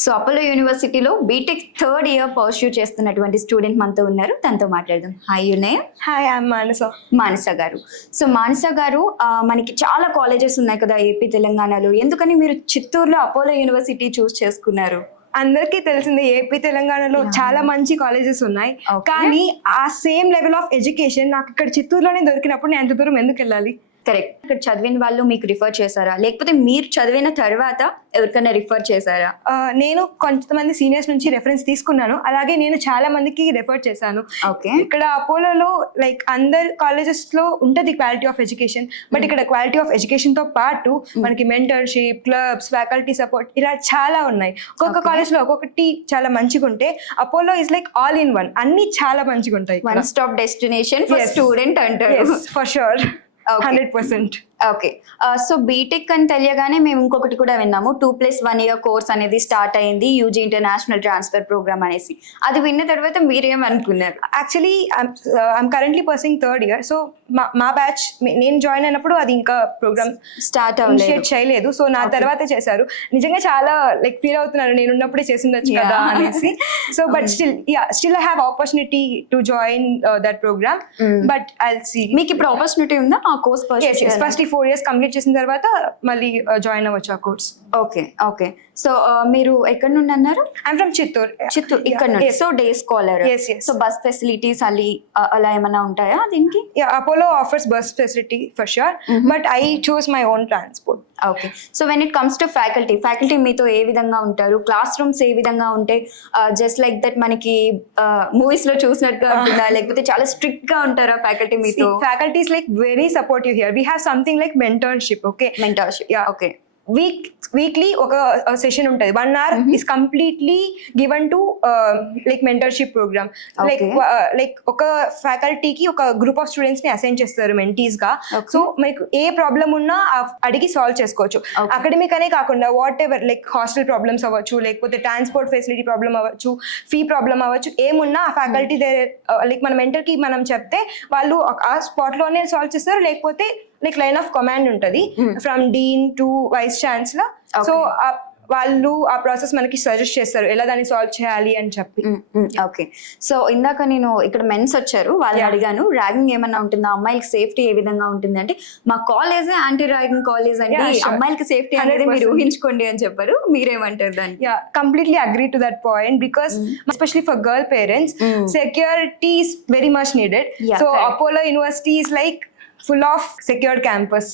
So Apollo యూనివర్సిటీలో BTech third year pursue చేస్తున్నటువంటి student మనతో ఉన్నారు, తనతో మాట్లాడదాం. హాయ్ యునయ. హాయ్, ఐఎమ్ మానస. మానస గారు. సో మానస గారు, మనకి చాలా కాలేజెస్ ఉన్నాయి కదా ఏపీ తెలంగాణలో, ఎందుకని మీరు చిత్తూరులో అపోలో యూనివర్సిటీ చూస్ చేసుకున్నారు? అందరికీ తెలిసిందే, ఏపీ తెలంగాణలో చాలా మంచి కాలేజెస్ ఉన్నాయి. కానీ ఆ సేమ్ లెవెల్ ఆఫ్ ఎడ్యుకేషన్ నాకు ఇక్కడ చిత్తూరులోనే దొరికినప్పుడు నేను ఎంత దూరం ఎందుకు వెళ్ళాలి? కరెక్ట్. ఇక్కడ చదివిన వాళ్ళు మీకు రిఫర్ చేశారా, లేకపోతే మీరు చదివిన తర్వాత ఎవరికైనా రిఫర్ చేశారా? నేను కొంతమంది సీనియర్స్ నుంచి రెఫరెన్స్ తీసుకున్నాను, అలాగే నేను చాలా మందికి రెఫర్ చేశాను. ఓకే. ఇక్కడ అపోలోలో లైక్ అందరు కాలేజెస్ లో ఉంటది క్వాలిటీ ఆఫ్ ఎడ్యుకేషన్, బట్ ఇక్కడ క్వాలిటీ ఆఫ్ ఎడ్యుకేషన్ తో పాటు మనకి మెంటర్షిప్, క్లబ్స్, ఫ్యాకల్టీ సపోర్ట్ ఇలా చాలా ఉన్నాయి. ఒక్కొక్క కాలేజ్ లో ఒక్కొక్కటి చాలా మంచిగా ఉంటే Apollo is like all in one, అన్ని చాలా మంచిగా ఉంటాయి. One stop destination for student అంటారు. For sure, 100%. Okay. So BTech అని తెలియగానే మేము ఇంకొకటి కూడా విన్నాము, 2+1 ఇయర్ కోర్స్ అనేది స్టార్ట్ అయింది, యూజీ ఇంటర్నేషనల్ ట్రాన్స్ఫర్ ప్రోగ్రామ్ అనేసి. అది విన్న తర్వాత మీరేమనుకున్నారు? Actually I'm currently pursuing third year. So మా బ్యాచ్ నేను జాయిన్ అయినప్పుడు అది ఇంకా ప్రోగ్రామ్ స్టార్ట్ ఇనిషియేట్ చేయలేదు. సో నా తర్వాత చేశారు. నిజంగా చాలా లైక్ ఫీల్ అవుతున్నాను, నేను ఉన్నప్పుడే చేసిండొచ్చు కదా అనేసి. So but still I have opportunity to join that programme, but I'll see. మీకు ఇప్పుడు ఆపర్చునిటీ ఉందా ఆ కోర్స్? ఫస్ట్ 4 years కంప్లీట్ చేసిన తర్వాత మళ్ళీ జాయిన్ అవ్వచ్చు ఆ కోర్స్. Okay okay. సో మీరు ఎక్కడ నుండి అన్నారు? I'm from Chittoor. చిత్తూరు ఇక్కడ నుండి. So day scholar. So bus facilities అలా ఏమైనా ఉంటాయా దీనికి? Apollo offers bus facility for sure, but I choose my own transport. Okay. So when it comes to faculty మీతో ఏ విధంగా ఉంటారు? క్లాస్ రూమ్స్ ఏ విధంగా ఉంటాయి? జస్ట్ లైక్ దట్ మనకి మూవీస్ లో చూసినట్టుగా ఉంటుందా, లేకపోతే చాలా స్ట్రిక్ట్ గా ఉంటారా ఫ్యాకల్టీ మీతో? Faculty is like very supportive here. We have something like mentorship. Okay, mentorship. yeah, okay. Weekly ఒక సెషన్ ఉంటుంది, 1 hour is completely given to like mentorship program. Like ఒక ఫ్యాకల్టీకి ఒక గ్రూప్ ఆఫ్ స్టూడెంట్స్ ని assign చేస్తారు mentees గా. So మీకు ఏ problem ఉన్నా అడిగి సాల్వ్ చేసుకోవచ్చు. అకాడమిక్ అనే కాకుండా what ever, like hostel problems అవ్వచ్చు, లేకపోతే ట్రాన్స్పోర్ట్ ఫెసిలిటీ ప్రాబ్లమ్ అవ్వచ్చు, ఫీ ప్రాబ్లమ్ అవ్వచ్చు, ఏమున్నా ఆ ఫ్యాకల్టీ లైక్ మన మెంటర్ కి మనం చెప్తే వాళ్ళు ఆ స్పాట్ లోనే సాల్వ్ చేస్తారు. లేకపోతే లైక్ లైన్ ఆఫ్ కమాండ్ ఉంటుంది from dean to vice chancellor. So వాళ్ళు ఆ ప్రాసెస్ మనకి సజెస్ట్ చేస్తారు ఎలా దాన్ని సాల్వ్ చేయాలి అని చెప్పి. ఓకే. సో ఇందాక నేను ఇక్కడ మెన్స్ వచ్చారు, వాళ్ళు అడిగాను ర్యాగింగ్ ఏమన్నా ఉంటుందా, అమ్మాయిలకి సేఫ్టీ ఏ విధంగా ఉంటుంది అంటే, మా కాలేజ్ యాంటీ ర్యాగింగ్ కాలేజ్ అండి, అమ్మాయిలకి సేఫ్టీ అనేది మీరు ఊహించుకోండి అని చెప్పారు. మీరేమంటారు దాన్ని? Completely agree to that point, because especially for girl parents security is very much needed. So Apollo University is like full of secured campus.